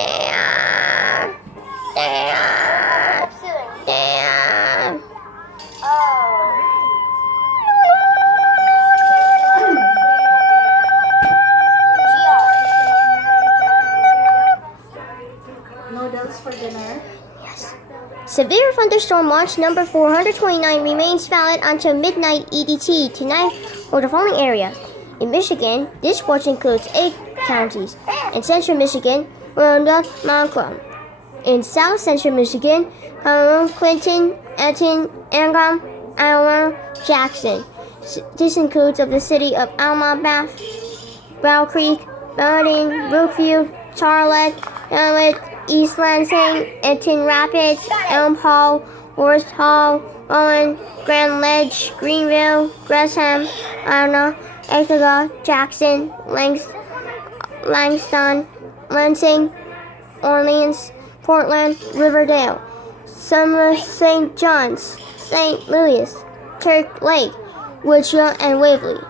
Damn. Damn. Damn. Noodles for dinner. Yes. Severe thunderstorm watch number 429 remains valid until midnight EDT tonight for the following areas. In Michigan, this watch includes 8 counties. In central Michigan, Rhonda, Malcolm. In south central Michigan, Clinton, Eton, Ingham, Alma, Jackson. This includes of the city of Alma, Bath, Brow Creek, Bowling, Brookfield, Charlotte, Hamlet, East Lansing, Eton Rapids, Elm Hall, Forest Hall, Owen, Grand Ledge, Greenville, Gresham, Anna, Ithaca, Jackson, Langston, Lansing, Orleans, Portland, Riverdale, Sumner, St. John's, St. Louis, Turk Lake, Woodshire, and Waverly.